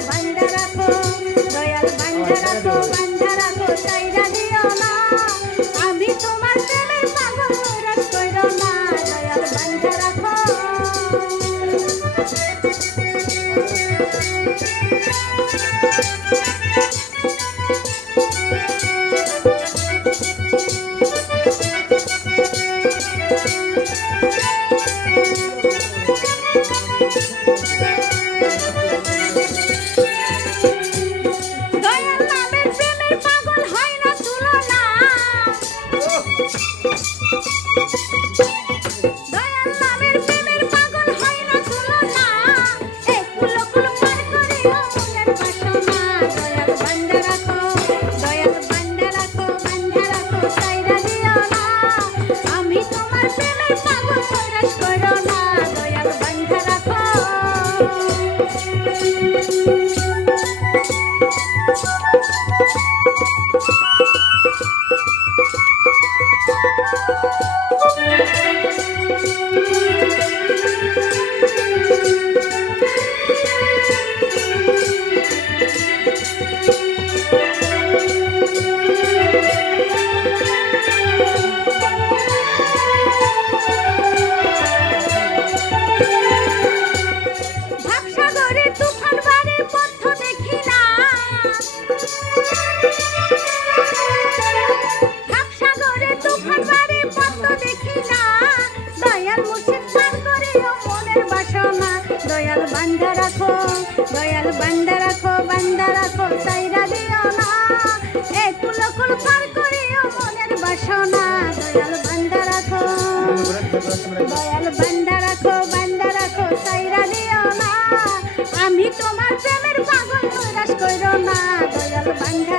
বান্ধা রাখো দয়াল বান্ধা রাখো বান্ধা রাখো চাইরা দিও না আমি তোমার প্রেমে পাগল রস কইর না দয়াল বান্ধা রাখো Thank you. রাখো, দয়াল বান্দা রাখো বান্দা রাখো সাইরা দিও না। এক কুলকুল পার করিও মনের বাসনা, দয়াল বান্দা রাখো। দয়াল বান্দা রাখো বান্দা রাখো সাইরা দিও না। আমি তোমার প্রেমের পাগল নৈরাশ কইরো না, দয়াল বান্দা